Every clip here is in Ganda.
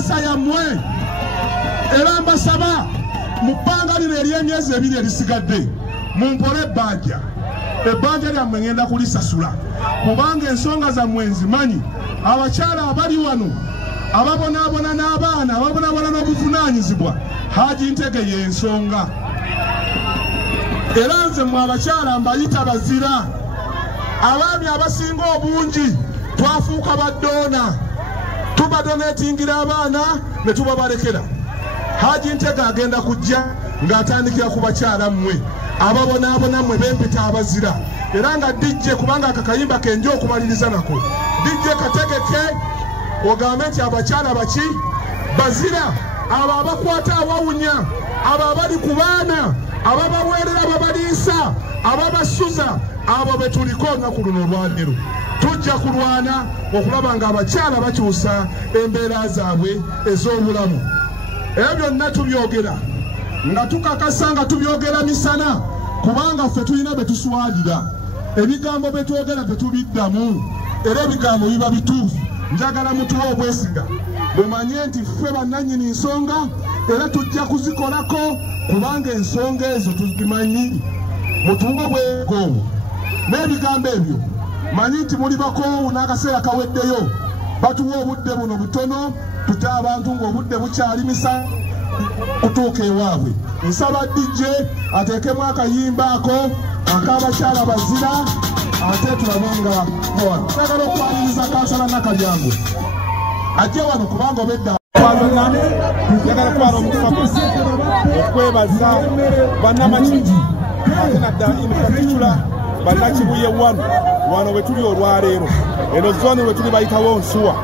kansa yammwe era mbasaba mu bbanga lino ery'emyezi 2 erisigadde mumpole ebbanja lyammwe ngenda kulisasula kubanga ensonga zammwe nzimanyi. Abakyala abali wano ababonaabona n'abaana ababonaabona n'obuvunaanyizibwa Haji Ntege y'ensonga. Era nze mmwe abakyala mbayita bazira. Abaami abasinga obungi twafuuka baddoona, tubadoneetingira abaana ne tubabalekera. Haji Ntege agenda kujja ng'atandikira ku bakyala mmwe ababonaabona mmwe b'empeta abazira. Era nga DJ kubanga akakayimba kenje okumaliriza nako DJ kategeke ogambe nti abakyala baki bazira, abo abakwata awawunya, abo abali ku baana, ababaweerera babaliisa, ababasuza, abo be tuliko olunaku luno olwaleero. Tujja kulwana okulaba nga abakyala bakyusa embeera zaabwe ez'obulamu. Ebyo byonna tubyogera nga tukakasa nga tubyogera misana kubanga ffe tulina be tuswalira. Ebigambo bye twogera tetubiddamu era ebigambo biba bituufu. Njagala mutuwa obwesiga mumanye nti ffe bannannyini nsonga era tujja kuzikolako kubanga ensonga ezo tuzimanyi. Mutungo bwegoowo n'ebigambo ebyo manyi nti muli bakoowu n'akaseera kaweddeyo. Batuwa obudde buno butono tute abantu ng'obudde bukyali misa kutuuka ewaabwe. Nsaba DJ ateekemu akayimba ako ak'abakyala bazira ate tulabe nga wano. Njagala okwaniriza kansala Nakalyango ajje wano kubanga obedda njagala kwala omukisa okwebaza bannamakingi ate naddala inpaticula bannakibuye wano we tuli olwaleero. Eno zooni we tuli bayitawo Nsuwa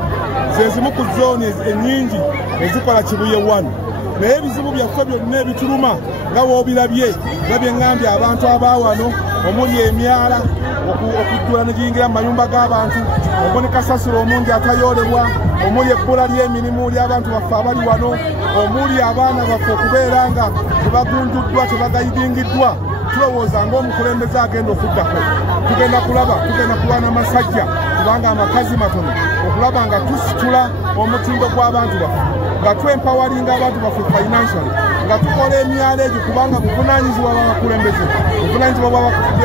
ze zimu ku zooni ennyingi ezikola Kibuye wano. Naye ebizibu byaffe byonna ebituluma nga woobirabye nabye ngambye abantu abawano omuli emyala okuddula ne giyingira mu mayumba g'abantu, omuli kasasiro omungi atayoolebwa, omuli ebbula ly'emirimu ly'abantu baffe abali wano, omuli abaana baffe okubeera nga tebagunduddwa tebagayidingiddwa. Tulowooza ng'omukulembeze agenda okuddako tugenda kuba n'amasajja kubanga amakazi matono okulaba nga tusitula omutindo gw'abantu baffe, nga twempawalinga abantu baffe financially, nga tukola emyalo egyo kubanga buvunaanyizibwa bw'abakulembeze, buvunaanyizibwa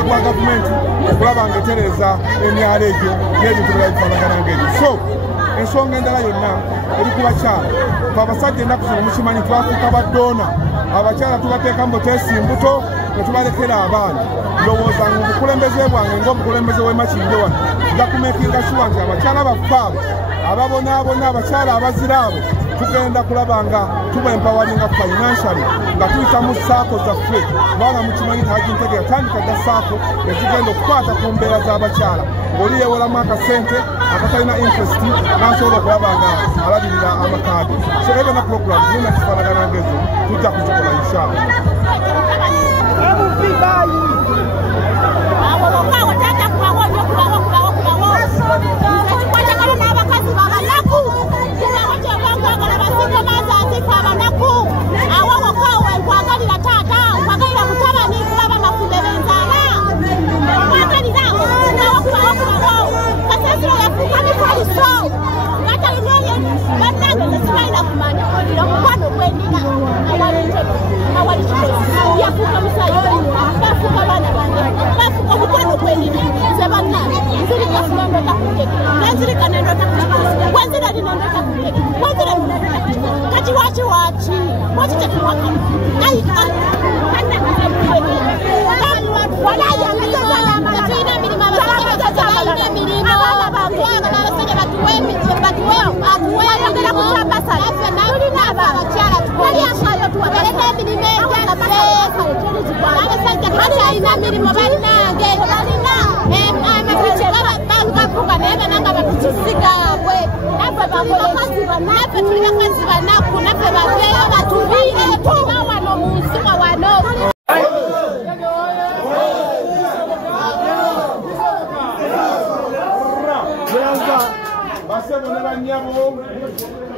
bwa gavumenti okulaba nga etereeza emyalo egyo n'ebintu bira bifaanagana ng'ebyo. So ensonga endala yonna eri ku bakyala, fe abasajja ennaku zino mukimanyi twafuuka baddoona. Abakyala tubateekamu buteesi mbuto ne tubalekera abaana. Ndowooza ng'obukulembeze bwange ng'omukulembeze w'e Makindye wano nja kumeekinga shuwa nti abakyala baffe abo ababonaabona, abakyala abazira abo tugenda kulaba nga tubempawalinga financially nga tuyita mu saako zaffe kubanga mukimanyi Haji Ntege yatandika dda saako ezigenda okukwata ku mbeera z'abakyala. Ng'oli yeewolamu akasente akatalina interest n'asobola okulaba nga alabirira amakaadi. So ebyo na program zirina kifaanagana ng'ezo tujja kuzikola inshallah.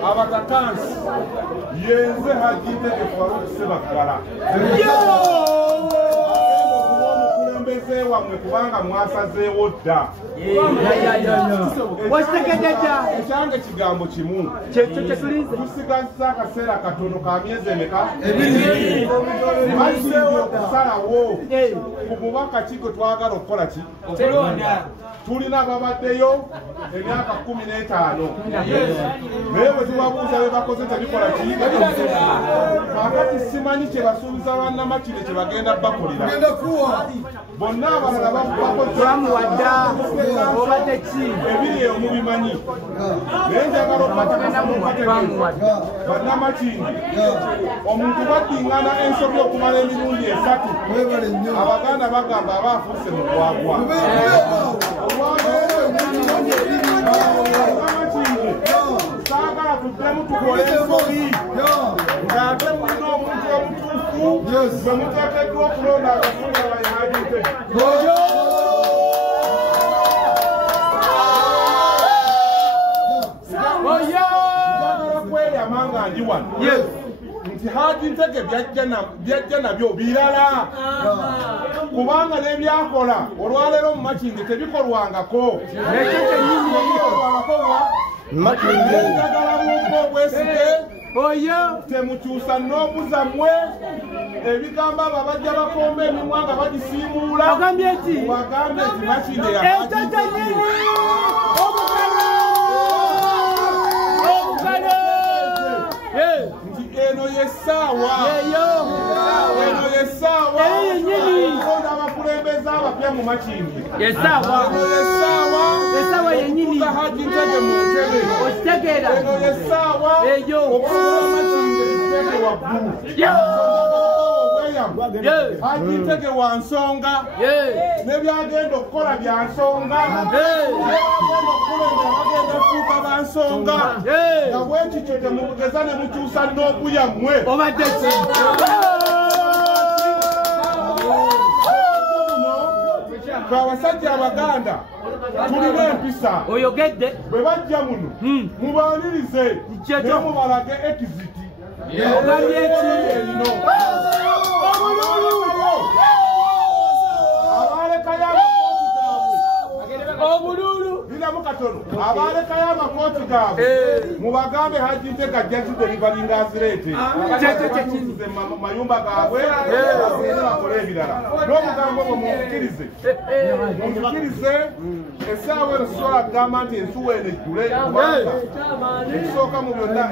Abatakansi yenze Haji Ntege Faruku Ssebaggala omukulembeze mwasaze wamwe kubanga mwasazeewo dda. Ekyange kigambo kimu. Tusigazza akaseera katono ka myezi emeka? Mazzi okusalawo ku mubaka ki gwe twagala okukola ki? Tulina ababaddeyo emyaka 15. Naye bwe tubabuuza bye bakoze tebikola ki? Kakati simanyi kye basuubiza bannamakine kye bagenda bakolera. Bonna abalala bamuwadde ebiri eyo mubimanyi. Naye njagala bannamakindi omuntu baddingana ensobi okumala emirundi 3. Abaganda bagamba aba afuuse mu gwagwa. Saagala tuddemu tukole ensobi ng'ate mulina omuntu omutuufu gwe muteekeddwa okulonda abafuzi abayihajite. Njagala kweyama nga ndi wano nti Hajji Ntege byajja nabyo birala kubanga n'ebyakola olwaleero mu Makindye tebikolwangako. Njagala muko obwesige temukyusa nnoomu zammwe ebigamba abo abajja bakomba emimwa nga bagisiimuula mubagambe nti Makindye ya eno yessaawa olonda abakulembeze abapya mu Makindye. Yessaawa yenyini Hajji Ntege mu ntebe. Eno yessaawa okusobola Makindye ekiteke waggulu. Hajji Ntege wa nsonga ne byagenda okukola bya nsonga. Bagenda kufuuka ba nsonga nga bwekityo temugeza ne mukyusa nnooku yammwe. Twe abasajja Abaganda tulina empisa. Bwe bajja muno mubaanirize naye mubalage ekiziti erino. Abaalekayo amakooti gaabwe mubagambe Hajji Ntege ajja kiderivalinga azireete mu mayumba gaabwe bakole ebirala. N'omugambo ogwo munzikirize essaawa eno sisobola kugamba nti ensuwa eno ejjule kubanga ekisooka mu byonna